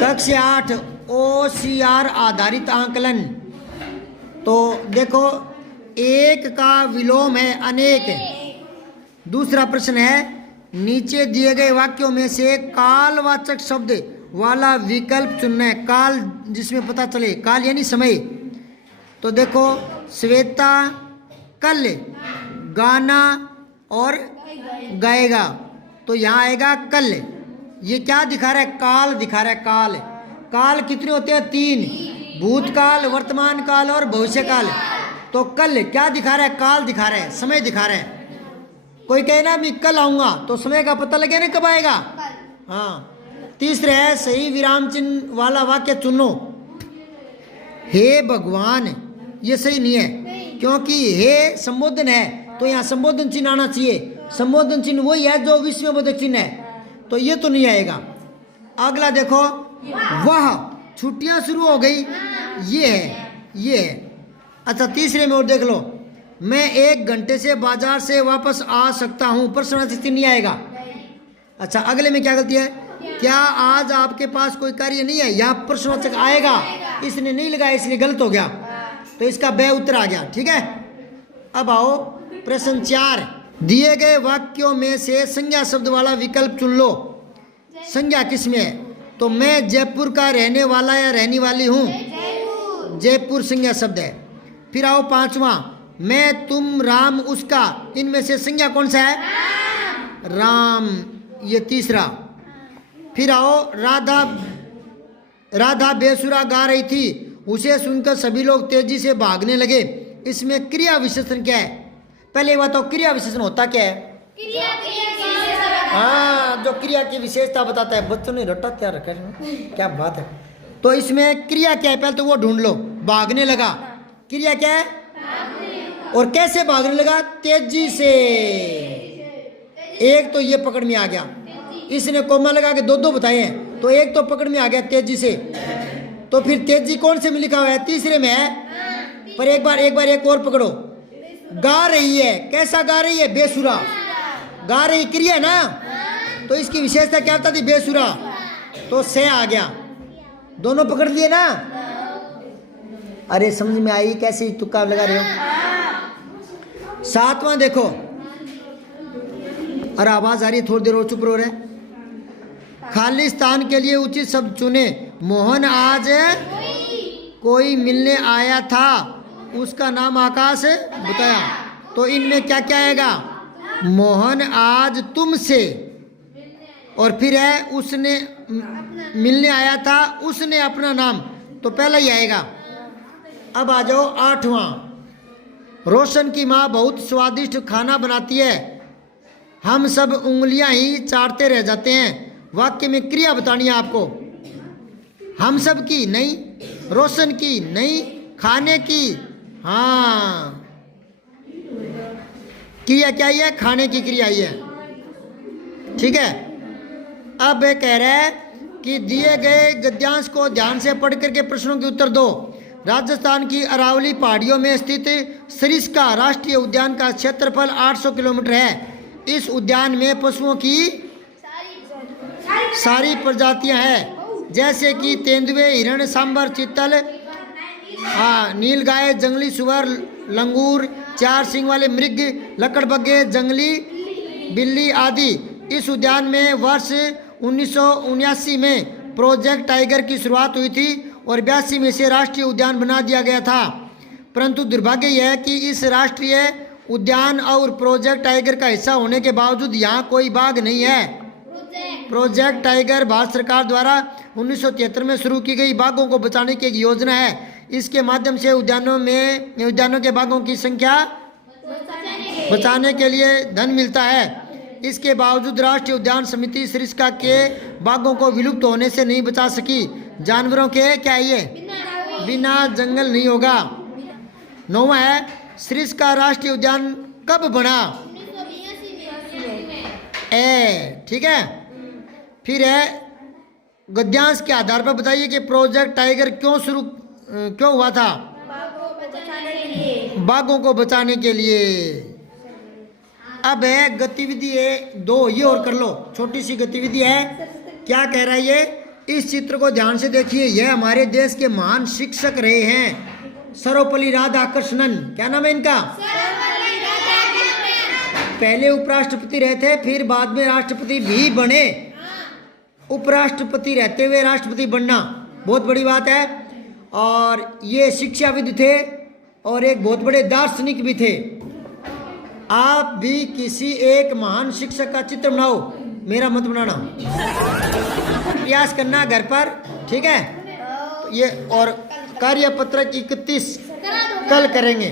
कक्षा 8 OCR आधारित आकलन। तो देखो, एक का विलोम है अनेक। दूसरा प्रश्न है, नीचे दिए गए वाक्यों में से कालवाचक शब्द वाला विकल्प चुनना है। काल जिसमें पता चले, काल यानी समय। तो देखो, श्वेता कल गाना और गाएगा, तो यहाँ आएगा कल। ये क्या दिखा रहा है? काल दिखा रहा है। काल काल कितने होते हैं? 3, भूतकाल, वर्तमान काल और भविष्य काल। तो कल क्या दिखा रहा है? काल दिखा रहा है, समय दिखा रहा है। कोई कहे ना मैं कल आऊंगा, तो समय का पता लगे ना कब आएगा। हाँ। तीसरा है, सही विराम चिन्ह वाला वाक्य चुनो। हे भगवान, ये सही नहीं है, क्योंकि हे संबोधन है, तो यहाँ संबोधन चिन्ह आना चाहिए। संबोधन चिन्ह वही है जो विस्मयबोधक चिन्ह है, तो ये तो नहीं आएगा। अगला देखो, वह छुट्टियां शुरू हो गई, ये है, ये है। अच्छा, तीसरे में और देख लो, मैं 1 घंटे से बाजार से वापस आ सकता हूँ, प्रश्नवाची चिन्ह नहीं आएगा। अच्छा, अगले में क्या गलती है? क्या आज आपके पास कोई कार्य नहीं है, यहाँ प्रश्नवाचक आएगा, इसने नहीं लगाया इसलिए गलत हो गया, तो इसका बे उत्तर आ गया। ठीक है। अब आओ प्रश्न 4, दिए गए वाक्यों में से संज्ञा शब्द वाला विकल्प चुन लो। संज्ञा किसमें है? तो मैं जयपुर का रहने वाला या रहने वाली हूँ, जयपुर संज्ञा शब्द है। फिर आओ 5वां, मैं, तुम, राम, उसका, इनमें से संज्ञा कौन सा है? राम, ये तीसरा। फिर आओ, राधा बेसुरा गा रही थी, उसे सुनकर सभी लोग तेजी से भागने लगे, इसमें क्रिया विशेषण क्या है? पहले बात तो क्रिया विशेषण होता क्या है? हाँ, जो क्रिया की विशेषता बताता है। बच्चों ने रट्टा तैयार रखा है, क्या बात है। तो इसमें क्रिया क्या है, पहले तो वो ढूंढ लो। भागने लगा, क्रिया क्या है? और कैसे भागने लगा? तेजी से। एक तो ये पकड़ में आ गया, इसने कोमा लगा के 2 बताए हैं, तो एक तो पकड़ में आ गया तेजी से। तो फिर तेजी कौन से में लिखा हुआ है? तीसरे में है। पर एक बार एक और पकड़ो, गा रही है, कैसा गा रही है? बेसुरा गा रही, क्रिया ना, तो इसकी विशेषता क्या होता थी? बेसुरा, तो से आ गया। दोनों पकड़ लिए ना? अरे समझ में आई कैसे तुक्का लगा रहे हो? 7वां देखो, अरे आवाज आ रही है, थोड़ी देर और चुप रहो रे। खाली स्थान के लिए उचित शब्द चुने। मोहन आज कोई मिलने आया था, उसका नाम आकाश बताया, तो इनमें क्या क्या आएगा? मोहन आज तुमसे, और फिर है उसने मिलने आया था, उसने अपना नाम, तो पहला ही आएगा। अब आ जाओ 8वां, रोशन की माँ बहुत स्वादिष्ट खाना बनाती है, हम सब उंगलियां ही चाटते रह जाते हैं। वाक्य में क्रिया बतानी है आपको। हम सब की नहीं, रोशन की नहीं, खाने की। हाँ, क्रिया क्या है? खाने की क्रिया ही है। ठीक है। अब कह रहा है कि दिए गए गद्यांश को ध्यान से पढ़ करके प्रश्नों के उत्तर दो। राजस्थान की अरावली पहाड़ियों में स्थित सरिस्का राष्ट्रीय उद्यान का क्षेत्रफल 800 किलोमीटर है। इस उद्यान में पशुओं की सारी प्रजातियां हैं, जैसे कि तेंदुए, हिरण, सांबर, चीतल, नीलगाय, जंगली सुअर, लंगूर, 4 सींग वाले मृग, लकड़बग्गे, जंगली बिल्ली आदि। इस उद्यान में वर्ष 1979 में प्रोजेक्ट टाइगर की शुरुआत हुई थी और 82 में से राष्ट्रीय उद्यान बना दिया गया था। परंतु दुर्भाग्य यह है कि इस राष्ट्रीय उद्यान और प्रोजेक्ट टाइगर का हिस्सा होने के बावजूद यहाँ कोई बाघ नहीं है। प्रोजेक्ट टाइगर भारत सरकार द्वारा 1973 में शुरू की गई बाघों को बचाने की एक योजना है। इसके माध्यम से उद्यानों के बाघों की संख्या बचाने के लिए धन मिलता है। इसके बावजूद राष्ट्रीय उद्यान समिति सरिस्का के बाघों को विलुप्त होने से नहीं बचा सकी। जानवरों के क्या ये बिना जंगल नहीं होगा। 9वां है, सरिस्का राष्ट्रीय उद्यान कब बना? ठीक है। फिर है, गद्यांश के आधार पर बताइए कि प्रोजेक्ट टाइगर क्यों हुआ था? बाघों को बचाने के लिए। अब है गतिविधि है 2, ये और कर लो, छोटी सी गतिविधि है। क्या कह रहा है ये इस चित्र को ध्यान से देखिए, यह हमारे देश के महान शिक्षक रहे हैं सर्वपल्ली राधाकृष्णन। क्या नाम है इनका? पहले उपराष्ट्रपति रहे थे, फिर बाद में राष्ट्रपति भी बने। उपराष्ट्रपति रहते हुए राष्ट्रपति बनना बहुत बड़ी बात है। और ये शिक्षाविद थे और एक बहुत बड़े दार्शनिक भी थे। आप भी किसी एक महान शिक्षक का चित्र बनाओ, मेरा मत बनाना, प्रयास करना घर पर, ठीक है? ये और कार्यपत्र 31 कल करेंगे।